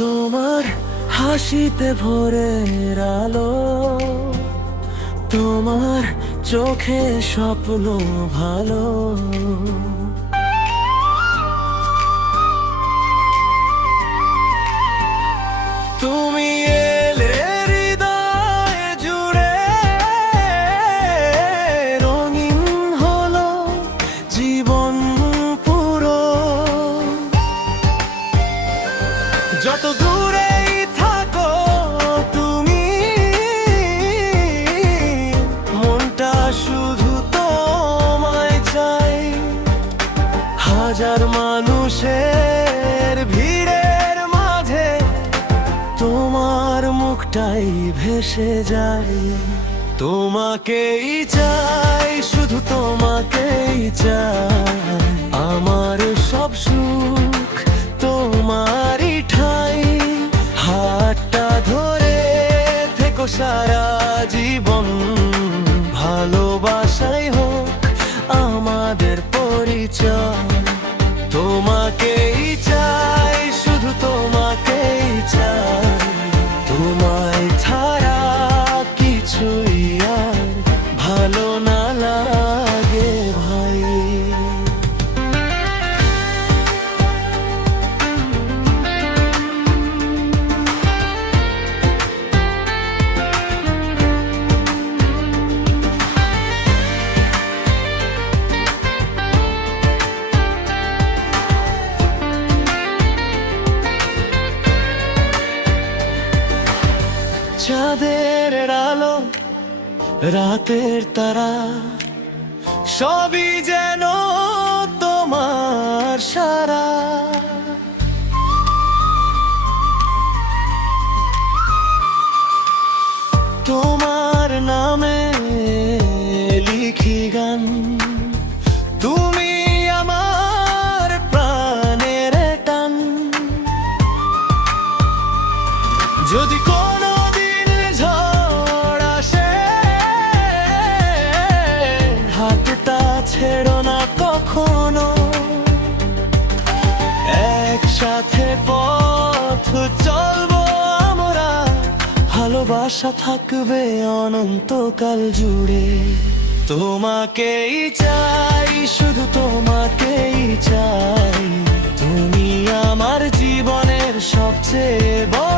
তোমার হাসিতে ভোরের আলো, তোমার চোখে স্বপ্ন ভালো। তুমি এলে হৃদয় জুড়ে, রঙিন হলো জীবন পুরো। যত দূরেই থাকো তুমি, মনটা শুধু তোমায় চাই। হাজার মানুষের ভিড়ের মাঝে তোমার মুখটাই ভেসে যায়। তোমাকেই চাই, শুধু তোমাকেই চাই। আমার সব সুখ তোমারই ঠাই। হাতটা ধরে থেকো সারা জীবন, ভালোবাসাই হোক আমাদের পরিচয়। তোমাকেই চাই, শুধু তোমাকেই চাই। তোমায় ছাড়া কিছুই আর ভালো না লাগে ভাই। চাঁদের আলো, রাতের তারা, সবই যেন তোমার সারা। তোমার নামে লিখি গান, তুমি আমার প্রাণের টান। যদি কোনো দিন ঝড় আসে, হাতটা ছেড়ো না কখনো। একসাথে পথ চলবো আমরা, ভালোবাসা থাকবে অনন্তকাল জুড়ে। তোমাকেই চাই, শুধু তোমাকেই চাই। তুমি আমার জীবনের সবচেয়ে বড়